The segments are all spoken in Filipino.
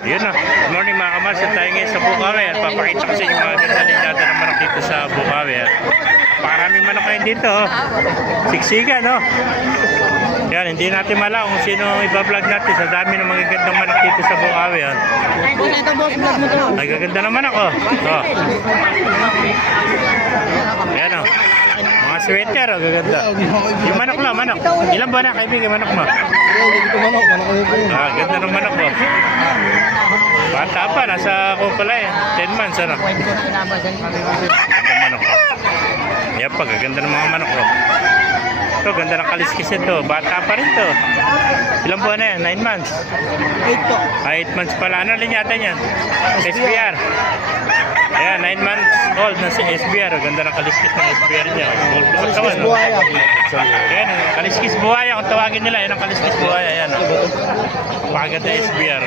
Yun na. Good morning mga kamas. Tayo ngayon sa Bukawi. At papakita ko sa inyo mga gandalin natin ng manok dito sa Bukawi. Paraming manok ngayon dito. Oh. Siksikan, no? Yan, hindi natin malaw kung sino iba-vlog natin sa dami ng magagandang manok dito sa Bukawi. Oh. Ay, gaganda ng manok, oh. Oh. Yan, oh. Mga sweater, oh, gaganda. Yung manok lang, manok. Ilan ba na, kaibigan, manok mo? Ah, ganda ng manok, oh. Bata pa, nasa kupalay. 10 months, ano? Ganda ng manok, oh. Yan pa, gaganda ng mga manok, oh. Ito, ganda ng kaliskis ito. Bata pa rin to. Ilang buwan na yan? 9 months? 8 po. 8 months pala. Ano linyata yan? SBR. Ayan, 9 months old na si SBR. Ganda ng kaliskis ng SBR niya. Kaliskis buhaya. Ayan, kaliskis buhaya. Kung tawagin nila, yan ang kaliskis buhaya. Ayan, paganda SBR.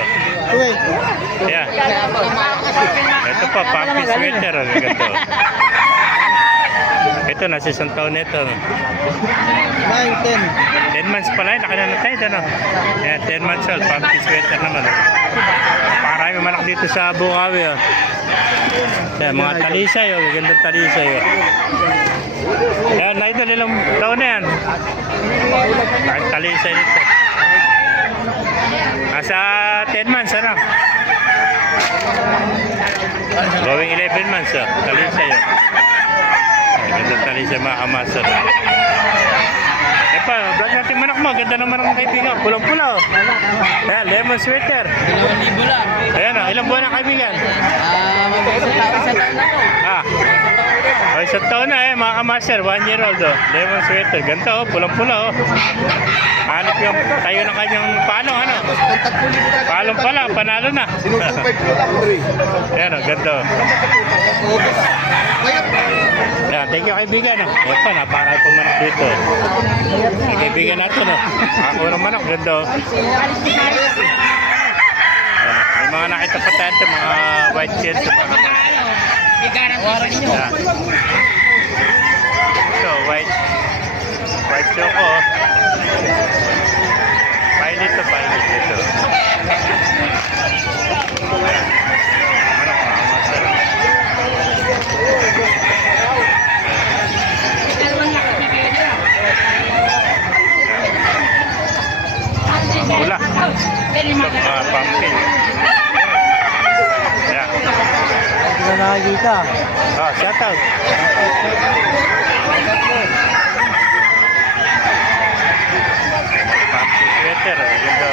Ayan. Ito pa, puppy sweater. Ganda. Ito, nasa isang taon nito. 9, 10. 10 months pala, laki na tayo ito, no? Ayan, 10 months old, pumpkin sweater naman. Parami malaki dito sa Bukawi, oh. Ayan, mga talisay, oh. Gagandang talisay, oh. Ayan, na ito, ilang taon na yan. Bakit talisay nito? Nasa 10 months, ano? Going 11 months, oh. Talisay, oh. Ganda tali siya mga kamasar. Pa, vlog natin manok mo. Ganda ng manok ng kaibigan. Pulang-pula, oh. Ayan, lemon sweater. 2,000 lang. Ayan, oh. Ilang buwan na kaibigan? Isa taon na po. Ah. O, isang taon na, mga kamaster. 1 year old, oh. Lemon sweater. Ganda, oh. Pulang-pula, oh. Hanap yung tayo ng kanyang palong, ano? Palong pala, panalo na. Ayan, oh. Ganda, oh. Ayan, thank you kaibigan, oh. Ayan pa, napakarami pong manok dito. Ay, kaibigan natin, oh. Ako ng manok, ganda, oh. May mga nakita pa tayo ito, mga white shirts. Ayan. Ito, white choco, oh. Pilot to pilot ito. Manok, master. Pula. Ito, pumpkin. Ayan. Hindi na nakikita. Oh, shout out. Pumpkin sweater. Ganda.